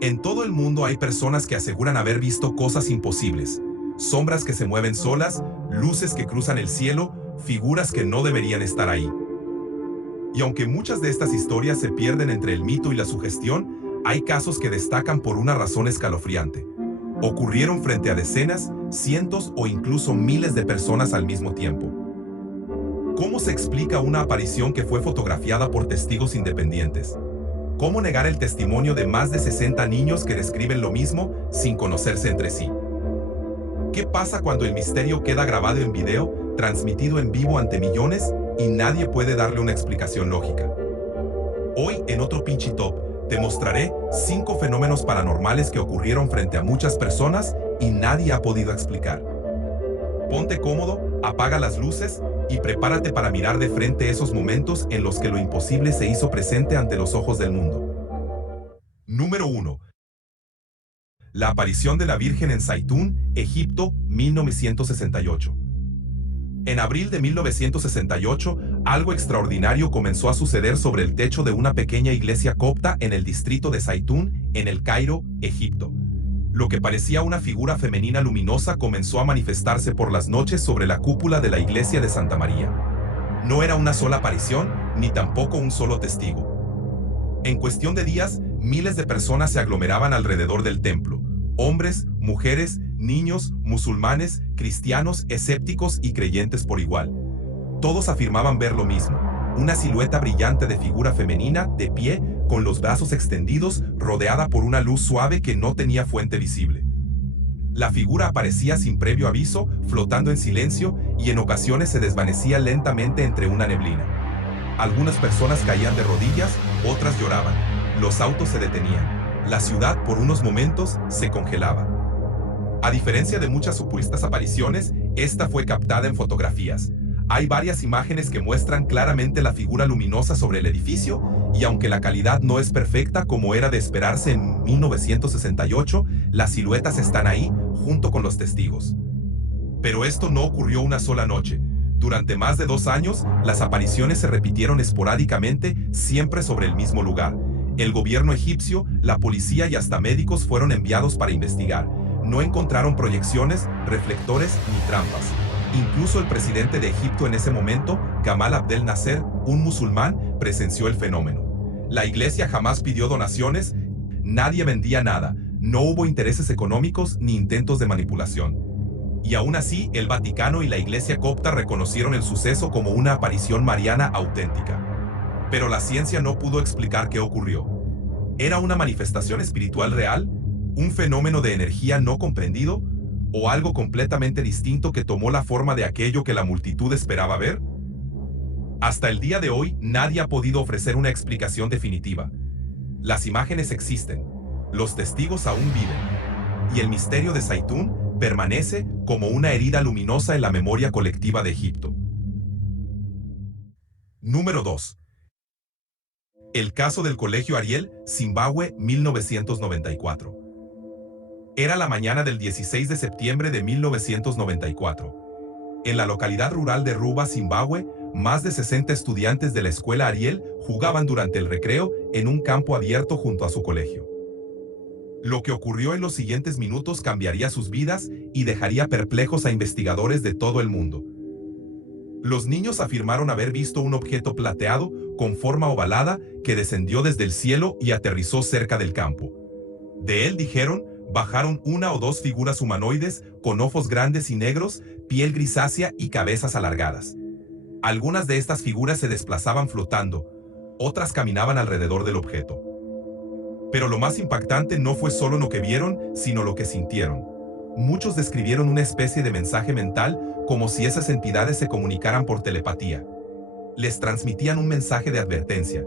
En todo el mundo hay personas que aseguran haber visto cosas imposibles, sombras que se mueven solas, luces que cruzan el cielo, figuras que no deberían estar ahí. Y aunque muchas de estas historias se pierden entre el mito y la sugestión, hay casos que destacan por una razón escalofriante. Ocurrieron frente a decenas, cientos o incluso miles de personas al mismo tiempo. ¿Cómo se explica una aparición que fue fotografiada por testigos independientes? ¿Cómo negar el testimonio de más de 60 niños que describen lo mismo sin conocerse entre sí? ¿Qué pasa cuando el misterio queda grabado en video, transmitido en vivo ante millones y nadie puede darle una explicación lógica? Hoy, en otro Pinchy Top, te mostraré 5 fenómenos paranormales que ocurrieron frente a muchas personas y nadie ha podido explicar. Ponte cómodo, apaga las luces y prepárate para mirar de frente esos momentos en los que lo imposible se hizo presente ante los ojos del mundo. Número 1. La aparición de la Virgen en Zaitún, Egipto, 1968. En abril de 1968, algo extraordinario comenzó a suceder sobre el techo de una pequeña iglesia copta en el distrito de Zaitún, en el Cairo, Egipto. Lo que parecía una figura femenina luminosa comenzó a manifestarse por las noches sobre la cúpula de la iglesia de Santa María. No era una sola aparición, ni tampoco un solo testigo. En cuestión de días, miles de personas se aglomeraban alrededor del templo. Hombres, mujeres, niños, musulmanes, cristianos, escépticos y creyentes por igual. Todos afirmaban ver lo mismo, una silueta brillante de figura femenina, de pie, con los brazos extendidos, rodeada por una luz suave que no tenía fuente visible. La figura aparecía sin previo aviso, flotando en silencio, y en ocasiones se desvanecía lentamente entre una neblina. Algunas personas caían de rodillas, otras lloraban. Los autos se detenían. La ciudad, por unos momentos, se congelaba. A diferencia de muchas supuestas apariciones, esta fue captada en fotografías. Hay varias imágenes que muestran claramente la figura luminosa sobre el edificio, y aunque la calidad no es perfecta como era de esperarse en 1968, las siluetas están ahí, junto con los testigos. Pero esto no ocurrió una sola noche. Durante más de 2 años, las apariciones se repitieron esporádicamente, siempre sobre el mismo lugar. El gobierno egipcio, la policía y hasta médicos fueron enviados para investigar. No encontraron proyecciones, reflectores ni trampas. Incluso el presidente de Egipto en ese momento, Gamal Abdel Nasser, un musulmán, presenció el fenómeno. La iglesia jamás pidió donaciones, nadie vendía nada, no hubo intereses económicos ni intentos de manipulación. Y aún así, el Vaticano y la iglesia copta reconocieron el suceso como una aparición mariana auténtica. Pero la ciencia no pudo explicar qué ocurrió. ¿Era una manifestación espiritual real? ¿Un fenómeno de energía no comprendido? ¿O algo completamente distinto que tomó la forma de aquello que la multitud esperaba ver? Hasta el día de hoy, nadie ha podido ofrecer una explicación definitiva. Las imágenes existen, los testigos aún viven, y el misterio de Zaitún permanece como una herida luminosa en la memoria colectiva de Egipto. Número 2. El caso del Colegio Ariel, Zimbabue, 1994. Era la mañana del 16 de septiembre de 1994. En la localidad rural de Ruba, Zimbabue, más de 60 estudiantes de la escuela Ariel jugaban durante el recreo en un campo abierto junto a su colegio. Lo que ocurrió en los siguientes minutos cambiaría sus vidas y dejaría perplejos a investigadores de todo el mundo. Los niños afirmaron haber visto un objeto plateado con forma ovalada que descendió desde el cielo y aterrizó cerca del campo. De él, dijeron, bajaron 1 o 2 figuras humanoides con ojos grandes y negros, piel grisácea y cabezas alargadas. Algunas de estas figuras se desplazaban flotando, otras caminaban alrededor del objeto. Pero lo más impactante no fue solo lo que vieron, sino lo que sintieron. Muchos describieron una especie de mensaje mental, como si esas entidades se comunicaran por telepatía. Les transmitían un mensaje de advertencia,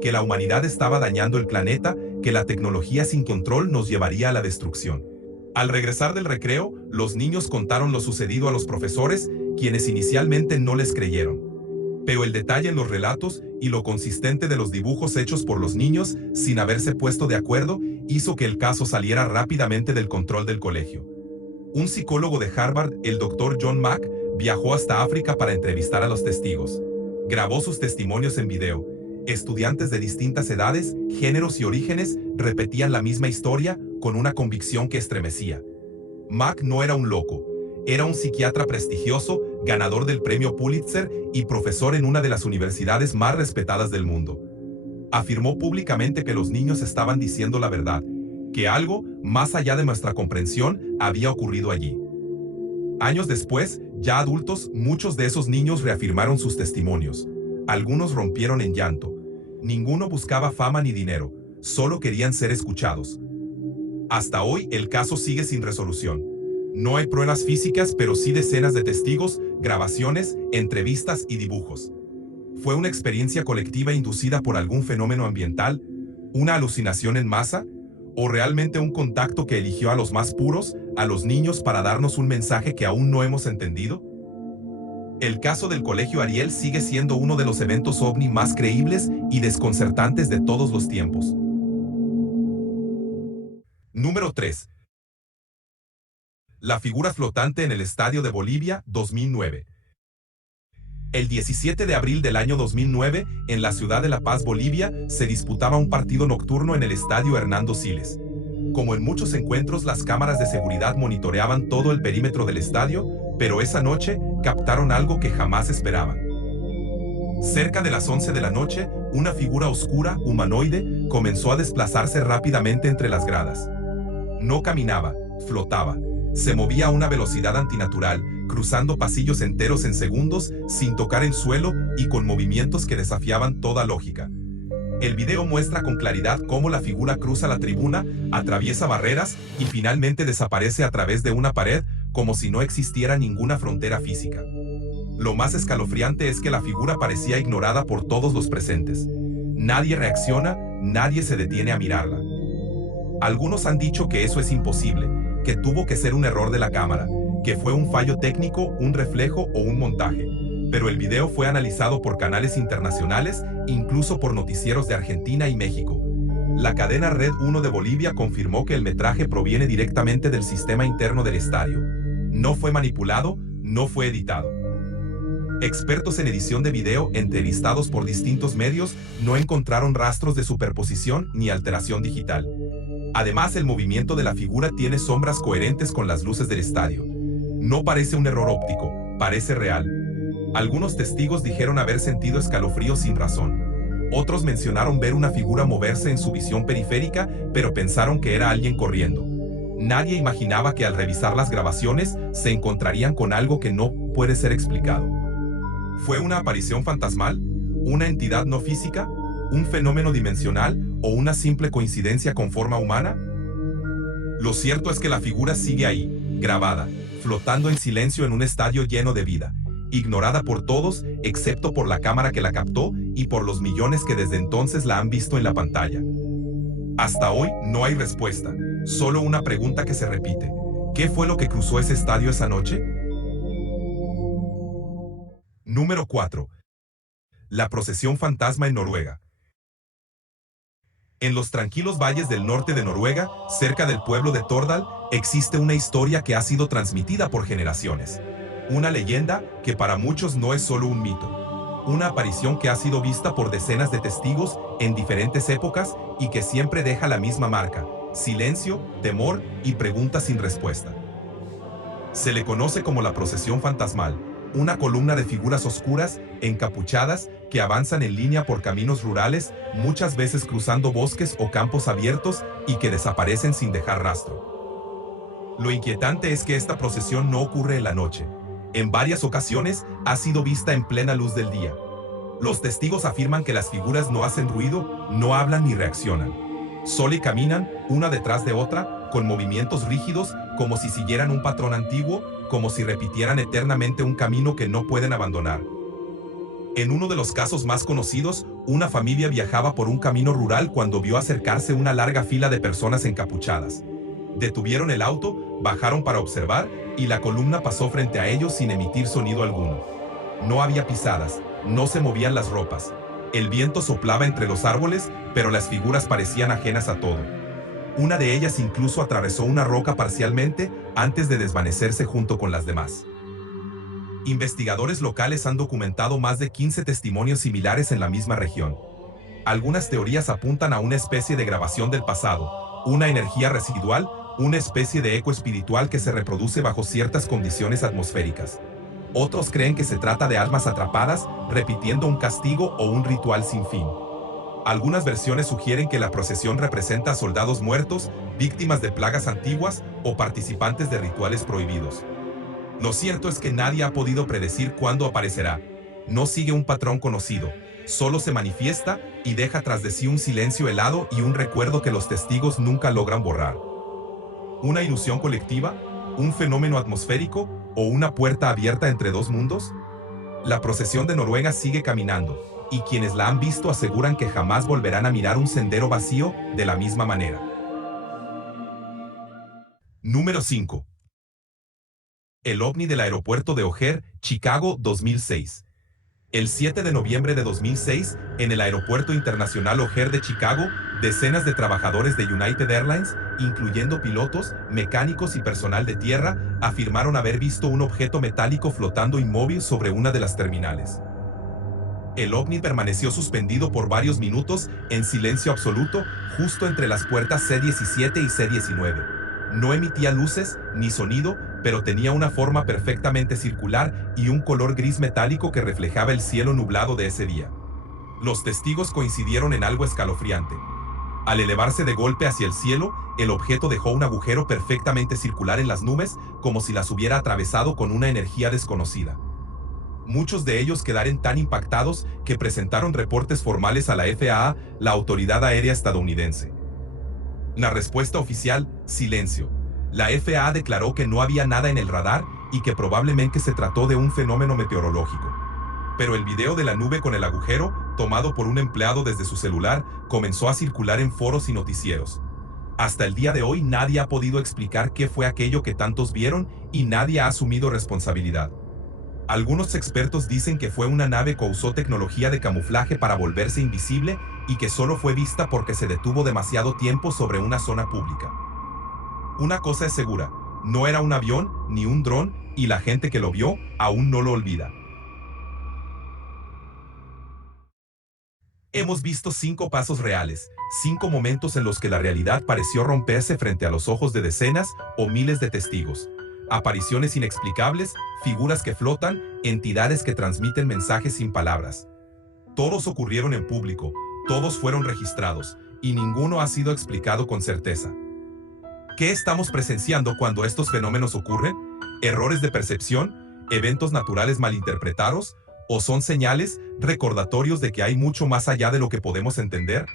que la humanidad estaba dañando el planeta, que la tecnología sin control nos llevaría a la destrucción. Al regresar del recreo, los niños contaron lo sucedido a los profesores, quienes inicialmente no les creyeron. Pero el detalle en los relatos y lo consistente de los dibujos hechos por los niños, sin haberse puesto de acuerdo, hizo que el caso saliera rápidamente del control del colegio. Un psicólogo de Harvard, el Dr. John Mack, viajó hasta África para entrevistar a los testigos. Grabó sus testimonios en video. Estudiantes de distintas edades, géneros y orígenes repetían la misma historia con una convicción que estremecía. Mack no era un loco, era un psiquiatra prestigioso, ganador del premio Pulitzer y profesor en una de las universidades más respetadas del mundo. Afirmó públicamente que los niños estaban diciendo la verdad, que algo, más allá de nuestra comprensión, había ocurrido allí. Años después, ya adultos, muchos de esos niños reafirmaron sus testimonios. Algunos rompieron en llanto. Ninguno buscaba fama ni dinero, solo querían ser escuchados. Hasta hoy, el caso sigue sin resolución. No hay pruebas físicas, pero sí decenas de testigos, grabaciones, entrevistas y dibujos. ¿Fue una experiencia colectiva inducida por algún fenómeno ambiental? ¿Una alucinación en masa? ¿O realmente un contacto que eligió a los más puros, a los niños, para darnos un mensaje que aún no hemos entendido? El caso del Colegio Ariel sigue siendo uno de los eventos ovni más creíbles y desconcertantes de todos los tiempos. Número 3. La figura flotante en el Estadio de Bolivia, 2009. El 17 de abril del año 2009, en la ciudad de La Paz, Bolivia, se disputaba un partido nocturno en el Estadio Hernando Siles. Como en muchos encuentros, las cámaras de seguridad monitoreaban todo el perímetro del estadio, pero esa noche captaron algo que jamás esperaban. Cerca de las 11 de la noche, una figura oscura, humanoide, comenzó a desplazarse rápidamente entre las gradas. No caminaba, flotaba. Se movía a una velocidad antinatural, cruzando pasillos enteros en segundos, sin tocar el suelo y con movimientos que desafiaban toda lógica. El video muestra con claridad cómo la figura cruza la tribuna, atraviesa barreras y finalmente desaparece a través de una pared, como si no existiera ninguna frontera física. Lo más escalofriante es que la figura parecía ignorada por todos los presentes. Nadie reacciona, nadie se detiene a mirarla. Algunos han dicho que eso es imposible, que tuvo que ser un error de la cámara, que fue un fallo técnico, un reflejo o un montaje. Pero el video fue analizado por canales internacionales, incluso por noticieros de Argentina y México. La cadena Red 1 de Bolivia confirmó que el metraje proviene directamente del sistema interno del estadio. No fue manipulado, no fue editado. Expertos en edición de video, entrevistados por distintos medios, no encontraron rastros de superposición ni alteración digital. Además, el movimiento de la figura tiene sombras coherentes con las luces del estadio. No parece un error óptico, parece real. Algunos testigos dijeron haber sentido escalofríos sin razón. Otros mencionaron ver una figura moverse en su visión periférica, pero pensaron que era alguien corriendo. Nadie imaginaba que al revisar las grabaciones se encontrarían con algo que no puede ser explicado. ¿Fue una aparición fantasmal? ¿Una entidad no física? ¿Un fenómeno dimensional? ¿O una simple coincidencia con forma humana? Lo cierto es que la figura sigue ahí, grabada, flotando en silencio en un estadio lleno de vida, ignorada por todos, excepto por la cámara que la captó y por los millones que desde entonces la han visto en la pantalla. Hasta hoy no hay respuesta, solo una pregunta que se repite. ¿Qué fue lo que cruzó ese estadio esa noche? Número 4. La procesión fantasma en Noruega. En los tranquilos valles del norte de Noruega, cerca del pueblo de Tordal, existe una historia que ha sido transmitida por generaciones. Una leyenda que para muchos no es solo un mito. Una aparición que ha sido vista por decenas de testigos en diferentes épocas y que siempre deja la misma marca: silencio, temor y preguntas sin respuesta. Se le conoce como la procesión fantasmal, una columna de figuras oscuras, encapuchadas, que avanzan en línea por caminos rurales, muchas veces cruzando bosques o campos abiertos, y que desaparecen sin dejar rastro. Lo inquietante es que esta procesión no ocurre en la noche. En varias ocasiones ha sido vista en plena luz del día. Los testigos afirman que las figuras no hacen ruido, no hablan ni reaccionan. Solo caminan, una detrás de otra, con movimientos rígidos, como si siguieran un patrón antiguo, como si repitieran eternamente un camino que no pueden abandonar. En uno de los casos más conocidos, una familia viajaba por un camino rural cuando vio acercarse una larga fila de personas encapuchadas. Detuvieron el auto, bajaron para observar, y la columna pasó frente a ellos sin emitir sonido alguno. No había pisadas, no se movían las ropas. El viento soplaba entre los árboles, pero las figuras parecían ajenas a todo. Una de ellas incluso atravesó una roca parcialmente antes de desvanecerse junto con las demás. Investigadores locales han documentado más de 15 testimonios similares en la misma región. Algunas teorías apuntan a una especie de grabación del pasado, una energía residual, una especie de eco espiritual que se reproduce bajo ciertas condiciones atmosféricas. Otros creen que se trata de almas atrapadas, repitiendo un castigo o un ritual sin fin. Algunas versiones sugieren que la procesión representa a soldados muertos, víctimas de plagas antiguas o participantes de rituales prohibidos. Lo cierto es que nadie ha podido predecir cuándo aparecerá. No sigue un patrón conocido, solo se manifiesta y deja tras de sí un silencio helado y un recuerdo que los testigos nunca logran borrar. ¿Una ilusión colectiva? ¿Un fenómeno atmosférico? ¿O una puerta abierta entre dos mundos? La procesión de Noruega sigue caminando, y quienes la han visto aseguran que jamás volverán a mirar un sendero vacío de la misma manera. Número 5. El ovni del aeropuerto de O'Hare, Chicago, 2006. El 7 de noviembre de 2006, en el Aeropuerto Internacional O'Hare de Chicago, decenas de trabajadores de United Airlines, incluyendo pilotos, mecánicos y personal de tierra, afirmaron haber visto un objeto metálico flotando inmóvil sobre una de las terminales. El ovni permaneció suspendido por varios minutos en silencio absoluto, justo entre las puertas C-17 y C-19. No emitía luces ni sonido, pero tenía una forma perfectamente circular y un color gris metálico que reflejaba el cielo nublado de ese día. Los testigos coincidieron en algo escalofriante. Al elevarse de golpe hacia el cielo, el objeto dejó un agujero perfectamente circular en las nubes, como si las hubiera atravesado con una energía desconocida. Muchos de ellos quedaron tan impactados que presentaron reportes formales a la FAA, la autoridad aérea estadounidense. La respuesta oficial: silencio. La FAA declaró que no había nada en el radar y que probablemente se trató de un fenómeno meteorológico. Pero el video de la nube con el agujero, tomado por un empleado desde su celular, comenzó a circular en foros y noticieros. Hasta el día de hoy nadie ha podido explicar qué fue aquello que tantos vieron y nadie ha asumido responsabilidad. Algunos expertos dicen que fue una nave que usó tecnología de camuflaje para volverse invisible y que solo fue vista porque se detuvo demasiado tiempo sobre una zona pública. Una cosa es segura, no era un avión ni un dron y la gente que lo vio aún no lo olvida. Hemos visto 5 pasos reales, 5 momentos en los que la realidad pareció romperse frente a los ojos de decenas o miles de testigos. Apariciones inexplicables, figuras que flotan, entidades que transmiten mensajes sin palabras. Todos ocurrieron en público, todos fueron registrados, y ninguno ha sido explicado con certeza. ¿Qué estamos presenciando cuando estos fenómenos ocurren? ¿Errores de percepción? ¿Eventos naturales malinterpretados? ¿O son señales, recordatorios de que hay mucho más allá de lo que podemos entender?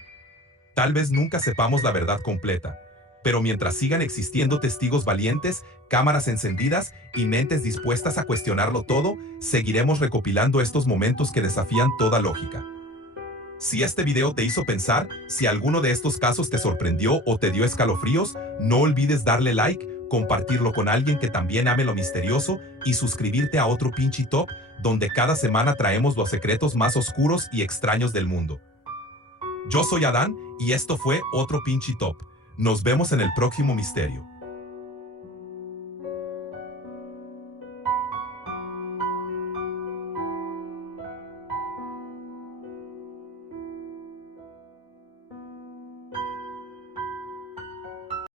Tal vez nunca sepamos la verdad completa, pero mientras sigan existiendo testigos valientes, cámaras encendidas y mentes dispuestas a cuestionarlo todo, seguiremos recopilando estos momentos que desafían toda lógica. Si este video te hizo pensar, si alguno de estos casos te sorprendió o te dio escalofríos, no olvides darle like, compartirlo con alguien que también ame lo misterioso y suscribirte a otro Pinchy Top, donde cada semana traemos los secretos más oscuros y extraños del mundo. Yo soy Adán y esto fue otro Pinchy Top. Nos vemos en el próximo misterio.